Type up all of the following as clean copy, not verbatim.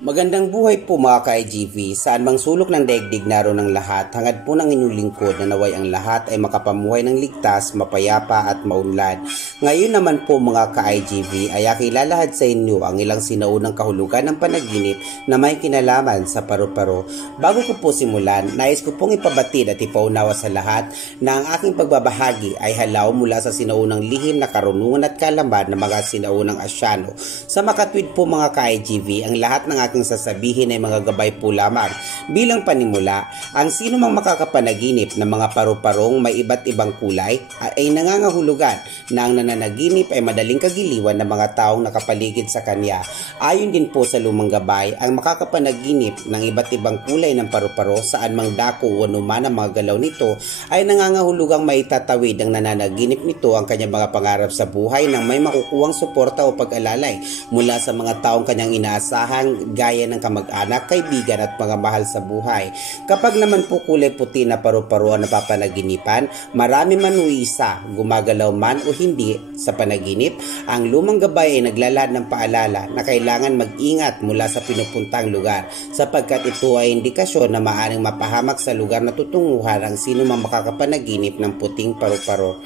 Magandang buhay po mga ka-IGV, saan mang sulok ng daigdig naroon ng lahat, hangad po ng inyong lingkod na naway ang lahat ay makapamuhay ng ligtas, mapayapa at maunlad. Ngayon naman po mga ka-IGV ay akilalahad sa inyo ang ilang sinaunang kahulugan ng panaginip na may kinalaman sa paru-paro. Bago ko po simulan, nais ko pong ipabatid at ipaunawa sa lahat na ang aking pagbabahagi ay halaw mula sa sinaunang lihim na karunungan at kalaman ng mga sinaunang Asyano. Sa makatwid po mga ka-IGV, ang lahat ng aking sasabihin ay mga gabay po lamang. Bilang panimula, ang sino mang makakapanaginip ng mga paru-parong may iba't ibang kulay ay nangangahulugan na ang nananaginip ay madaling kagiliwan ng mga taong nakapaligid sa kanya. Ayon din po sa lumang gabay, ang makakapanaginip ng iba't ibang kulay ng paru-paro saan mang dako o anuman ang mga galaw nito ay nangangahulugang maitatawid ang nananaginip nito ang kanyang mga pangarap sa buhay nang may makukuhang suporta o pag-alalay mula sa mga taong kanyang inaasahan gaya ng kamag-anak, kaibigan at mga mahal sa buhay. Kapag naman po kulay puti na paru-paro ang napapanaginipan, marami man o isa, gumagalaw man o hindi sa panaginip, ang lumang gabay ay naglalahad ng paalala na kailangan mag-ingat mula sa pinupuntang lugar sapagkat ito ay indikasyon na maaaring mapahamak sa lugar na tutunguhan ang sino mang makakapanaginip ng puting paru-paro.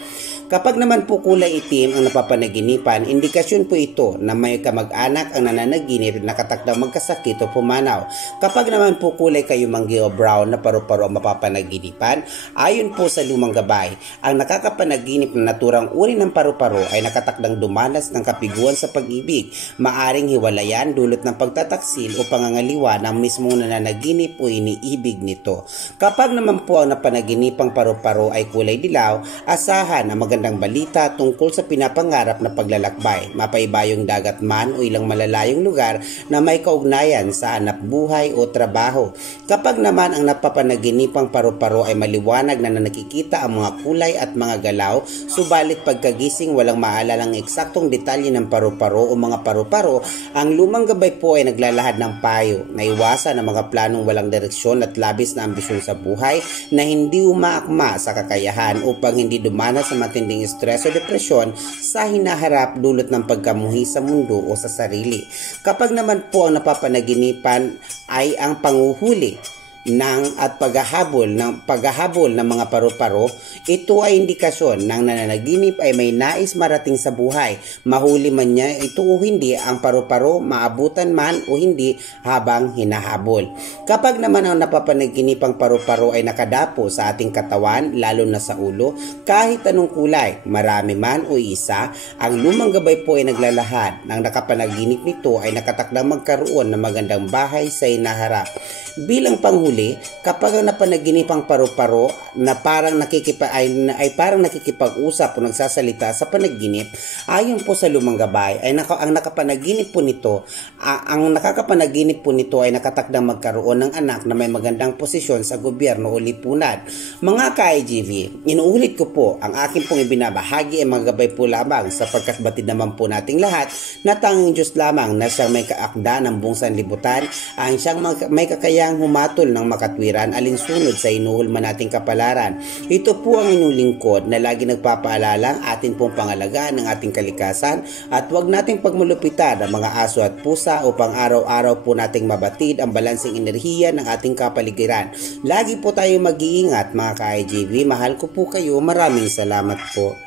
Kapag naman po kulay itim ang napapanaginipan, indikasyon po ito na may kamag-anak ang nananaginip na nakatakdang magkasakit o pumanaw. Kapag naman po kulay kayumanggi o brown na paru-paro ang mapapanaginipan, ayon po sa lumang gabay, ang nakakapanaginip na naturang uri ng paru-paro ay nakatakdang dumanas ng kapiguan sa pag-ibig, maaring hiwalayan dulot ng pagtataksil o pangangaliwa ng mismong nananaginip o iniibig nito. Kapag naman po ang napanaginipang paru-paro ay kulay dilaw, asahan ang magandang balita tungkol sa pinapangarap na paglalakbay, mapaibayong dagat man o ilang malalayong lugar na may kaugnayan sa hanap buhay o trabaho. Kapag naman ang napapanaginipang paru-paro ay maliwanag na nakikita ang mga kulay at mga galaw, subalit pagkagising walang maalalang eksaktong detalye ng paru-paro o mga paru-paro, ang lumang gabay po ay naglalahad ng payo na iwasan ang mga planong walang direksyon at labis na ambisyon sa buhay na hindi umaakma sa kakayahan upang hindi dumanas sa matinding stress o depresyon sa hinaharap dulot ng pagkamuhi sa mundo o sa sarili. Kapag naman po ang napapanaginipan ay ang panguhuli at paghahabol ng mga paru-paro, ito ay indikasyon ng nananaginip ay may nais marating sa buhay. Mahuli man niya ito o hindi, ang paru-paro maabutan man o hindi habang hinahabol. Kapag naman ang napapanaginipang paru-paro ay nakadapo sa ating katawan, lalo na sa ulo, kahit anong kulay, marami man o isa, ang lumang gabay po ay naglalahad. Ang nakapanaginip nito ay nakatakdang magkaroon ng magandang bahay sa hinaharap. Bilang panghuli, kapag ang napanaginipang paru-paro na parang nakikipag-usap o nagsasalita sa panaginip, ayon po sa lumang gabay, ay ang nakapanaginip po nito, ang nakakapanaginip po nito ay nakatakdang magkaroon ng anak na may magandang posisyon sa gobyerno o lipunan. Mga ka-IGV, inuulit ko po, ang akin pong ibinabahagi ay mga gabay po lamang sapagkat batid naman po nating lahat na tanging Diyos lamang na siyang may kaakda ng buong sanlibutan, ang siyang may kakayahang humatol ng makatwiran alinsunod sa inuhol man nating kapalaran. Ito po ang inyong lingkod na lagi nagpapaalala atin pong pangalagaan ng ating kalikasan at huwag nating pagmulupitan ang mga aso at pusa upang araw-araw po nating mabatid ang balansing enerhiya ng ating kapaligiran. Lagi po tayong mag-iingat mga ka-IGV. Mahal ko po kayo. Maraming salamat po.